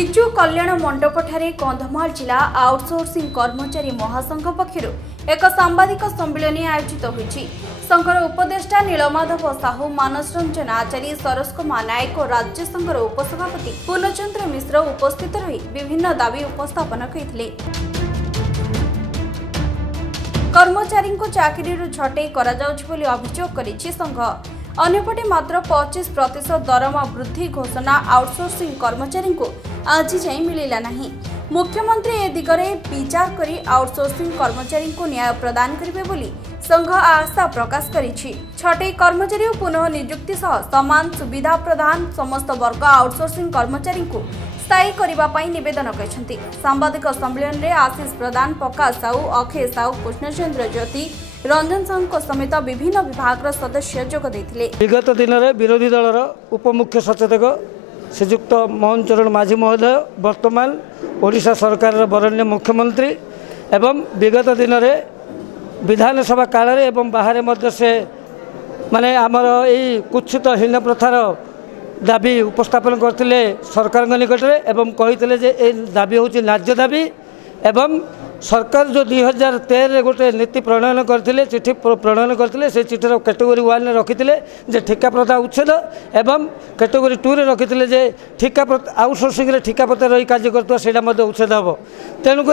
विजु कल्याण मंडप ठारे कंधमाल जिला आउटसोर्सिंग कर्मचारी महासंघ पक्षर एक सांबादिक सम्मेलन आयोजित होईछि। संघर उपदेष्टा नीलमाधव साहू, मानस रंजन आचार्य, सरस कुमार नायक और राज्य संघर उपसभापति पूर्णचंद्र मिश्र उपस्थित रही विभिन्न दाबी उपस्थापन करथिले। कर्मचारी को चाकरी छटई करा जाउछि बोली अभियोग करिछि संघ। अन्यपटे मात्र 25% दरमा वृद्धि घोषणा आउटसोर्सिंग कर्मचारी को आज जाए मिलिला नहीं। मुख्यमंत्री ए दिगरे विचार करी आउटसोर्सिंग कर्मचारी को न्याय प्रदान करिवे बोली संघ आशा प्रकाश करिछि। छटई कर्मचारी और पुनः नियुक्ति सह समान सुविधा प्रदान समस्त वर्ग आउटसोर्सिंग कर्मचारी को स्थायी करबा पई निवेदन करिसेंति। सांबादिक सम्मेलन रे आशीष प्रधान, प्रकाश साहू, अक्षय साहू, कृष्णचंद्र ज्योति, रंजन साहू समेत विभिन्न विभाग सदस्य जोग देथिले। विगत दिन में विरोधी दलर उपमुख्य सचेतक श्रीजुक्त मोहन चरण माझी महोदय वर्तमान ओडिशा सरकार बरण्य मुख्यमंत्री एवं विगत दिन में विधानसभा काल एवं बाहर मध्य से माने आमर यही कुत्सित हीन प्रथार दाबी उपस्थापन करते सरकार निकट में एवं कही जे ए दाबी हूँ न्याज्य दाबी एवं सरकार जो 2013 गोटे नीति प्रणयन करते चिठी प्रणयन करते से चिठीर कैटेगोरी 1 रखी जे ठिका प्रथा उच्छेद एवं कैटेगोरी 2 रखी जे ठिका आउटसोर्सिंग ठिका प्रथा रही कार्य करता उच्छेद हम। तेणुक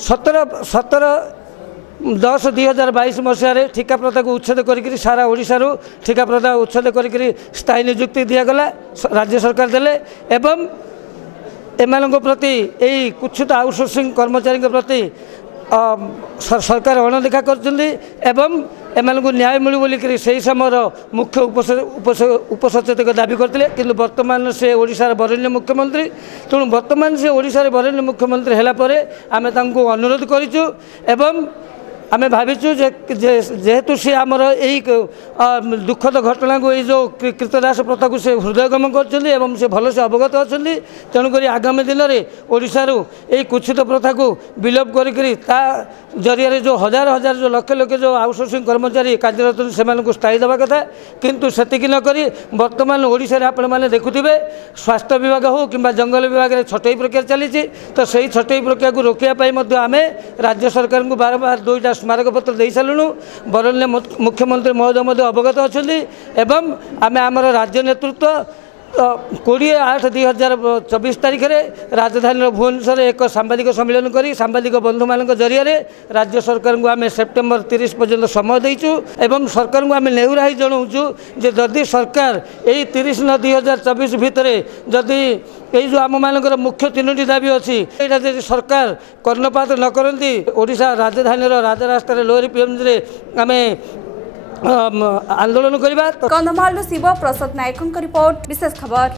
17/10/2022 मसीह ठिका प्रथा को उच्छेद कर सारा ओडिशा ठिका प्रथा उच्छेद कर स्थायी नियुक्ति दिगला राज्य सरकार देले एवं एमानक प्रति यही कुत्सित आउटसोर्सिंग कर्मचारी प्रति सरकार अणदेखा कर न्याय मिलू बोलिक से समय मुख्य उपसचेतक दाबी करते किंतु वर्तमान से ओडिशार बरण्य मुख्यमंत्री तेणु वर्तमान से ओडिशार बरण्य मुख्यमंत्री है आम अनुरोध करूँ एवं आमे भाविचु जेहेतु सी आमर यही दुखद घटना को जो कृतदास प्रथा को से हृदयगम कर एवं से भल से अवगत अच्छा तेणुक आगामी दिन में ओडिशार यही कुत्सित प्रथा को विलोप करा जरिया जो हजार हजार जो लक्ष लक्ष जो आउटसोर्सिंग कर्मचारी कार्यरत से स्थायी देवा कथा किंतु सेतिकी नक वर्तमान ओडिशा रे आपण माने देखुथिबे स्वास्थ्य विभाग हो कि जंगल विभाग रे छटई प्रक्रिया चली तो सही छटई प्रक्रिया को रोकने आम राज्य सरकार को बार बार 2टा स्मारक पत्र दे सारूँ बरण्य मुख्यमंत्री महोदय अवगत अच्छा आम आमर राज्य नेतृत्व 20/8/2024 तारीख में राजधानी भुवनेश्वर एक सांबादिक सम्मेलन करी सांबादिक बंधु मान जरिया राज्य सरकार को आम सेप्टेम्बर 30 पर्यंत समय देचु एवं सरकार को आम नेउरा ही जनाऊँ जे जदि सरकार यही 30/9/2024 भितर जदि यही जो आम मान मुख्य 3टी दाबी अच्छी यहाँ सरकार कर्णपात न करती ओडिशा राजधानी राजरास्तार लोअर पीएमजी आम आंदोलन करवा। कंधमाल शिव प्रसाद नायक रिपोर्ट, विशेष खबर।